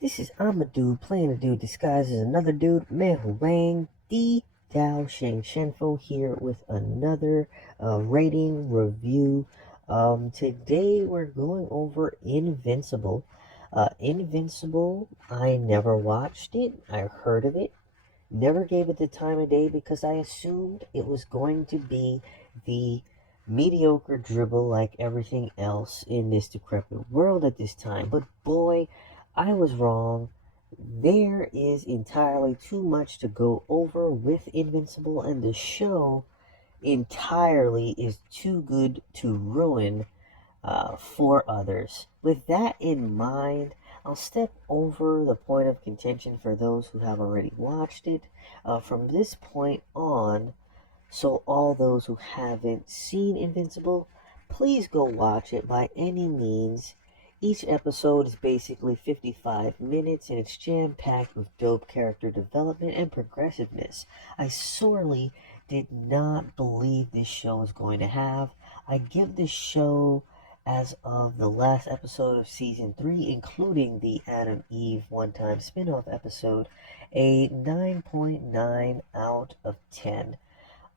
This is I'm a dude playing a dude disguised as another dude. Meihouwangddouzhanshengfo here with another rating review. Today we're going over Invincible. Invincible, I never watched it. I heard of it. Never gave it the time of day because I assumed it was going to be the mediocre dribble like everything else in this decrepit world at this time. But boy, I was wrong. There is entirely too much to go over with Invincible, and the show entirely is too good to ruin for others. With that in mind, I'll step over the point of contention for those who have already watched it from this point on. So all those who haven't seen Invincible, please go watch it by any means. Each episode is basically 55 minutes and it's jam-packed with dope character development and progressiveness. I sorely did not believe this show was going to have. I give this show, as of the last episode of season 3, including the Adam Eve one-time spin-off episode, a 9.9 out of 10.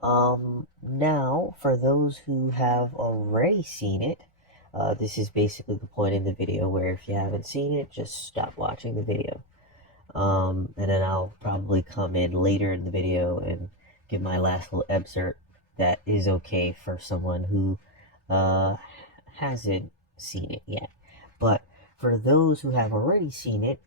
Now, for those who have already seen it, this is basically the point in the video where if you haven't seen it, just stop watching the video. And then I'll probably come in later in the video and give my last little excerpt that is okay for someone who, hasn't seen it yet. But for those who have already seen it,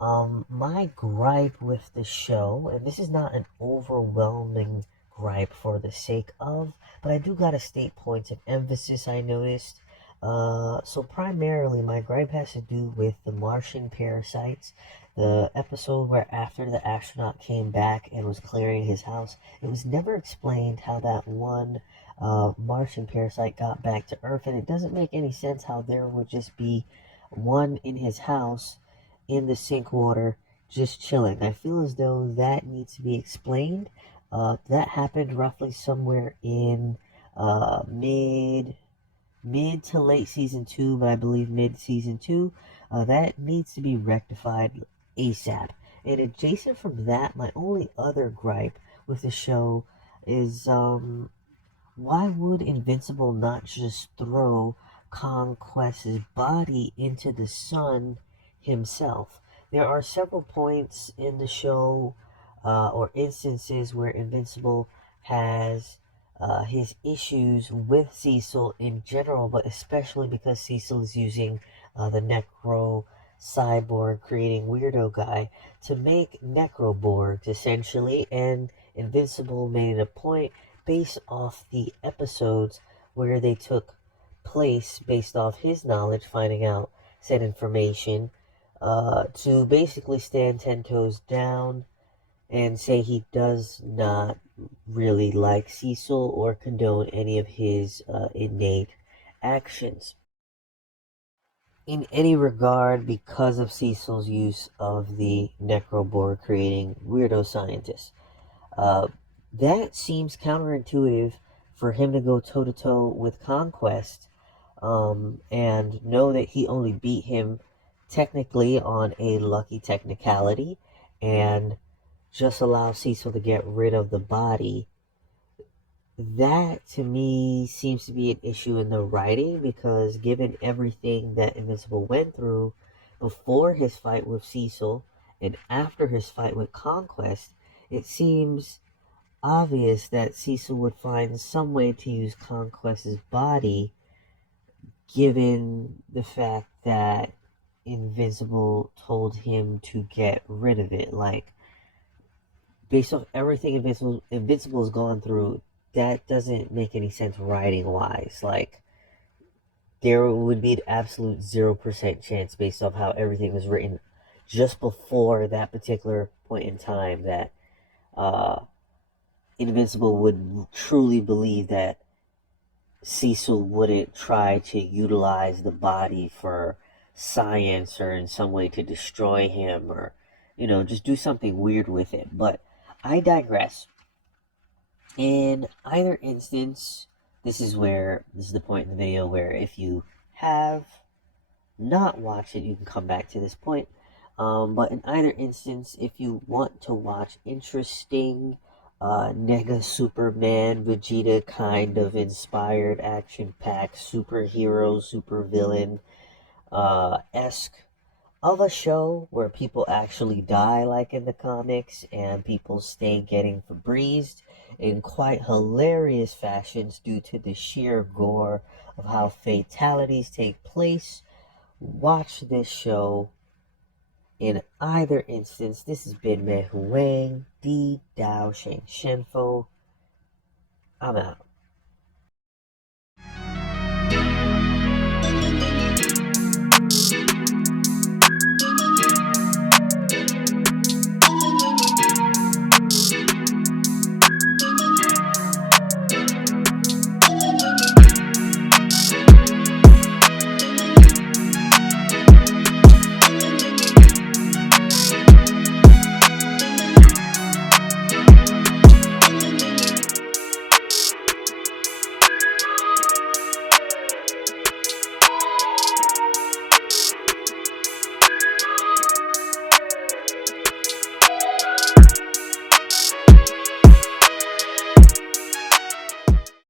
my gripe with the show, and this is not an overwhelming gripe for the sake of, but I do gotta state points of emphasis I noticed. So primarily my gripe has to do with the Martian parasites. The episode where after the astronaut came back and was clearing his house, it was never explained how that one Martian parasite got back to Earth, and it doesn't make any sense how there would just be one in his house in the sink water just chilling. I feel as though that needs to be explained. That happened roughly somewhere in mid to late season 2, but I believe mid season 2. That needs to be rectified ASAP. And adjacent from that, my only other gripe with the show is why would Invincible not just throw Conquest's body into the sun himself? There are several points in the show or instances where Invincible has his issues with Cecil in general, but especially because Cecil is using the Necro cyborg creating weirdo guy to make Necroborgs essentially, and Invincible made it a point based off the episodes where they took place based off his knowledge, finding out said information, to basically stand 10 toes down and say he does not really like Cecil or condone any of his innate actions in any regard because of Cecil's use of the Necroborg creating weirdo scientists. Uh, that seems counterintuitive for him to go toe to toe with Conquest, and know that he only beat him technically on a lucky technicality, and just allow Cecil to get rid of the body. That to me seems to be an issue in the writing, because given everything that Invincible went through before his fight with Cecil and after his fight with Conquest, it seems obvious that Cecil would find some way to use Conquest's body, given the fact that Invincible told him to get rid of it. Like, based off everything Invincible has gone through, that doesn't make any sense writing wise. Like, there would be an absolute 0% chance based off how everything was written just before that particular point in time that Invincible would truly believe that Cecil wouldn't try to utilize the body for science or in some way to destroy him, or, just do something weird with it. But I digress. In either instance, this is the point in the video where if you have not watched it, you can come back to this point. But in either instance, if you want to watch interesting, Nega Superman, Vegeta kind of inspired, action-packed superhero, supervillain esque of a show where people actually die like in the comics and people stay getting Febrezed in quite hilarious fashions due to the sheer gore of how fatalities take place, watch this show. In either instance, this has been Meihouwangddouzhanshengfo. I'm out.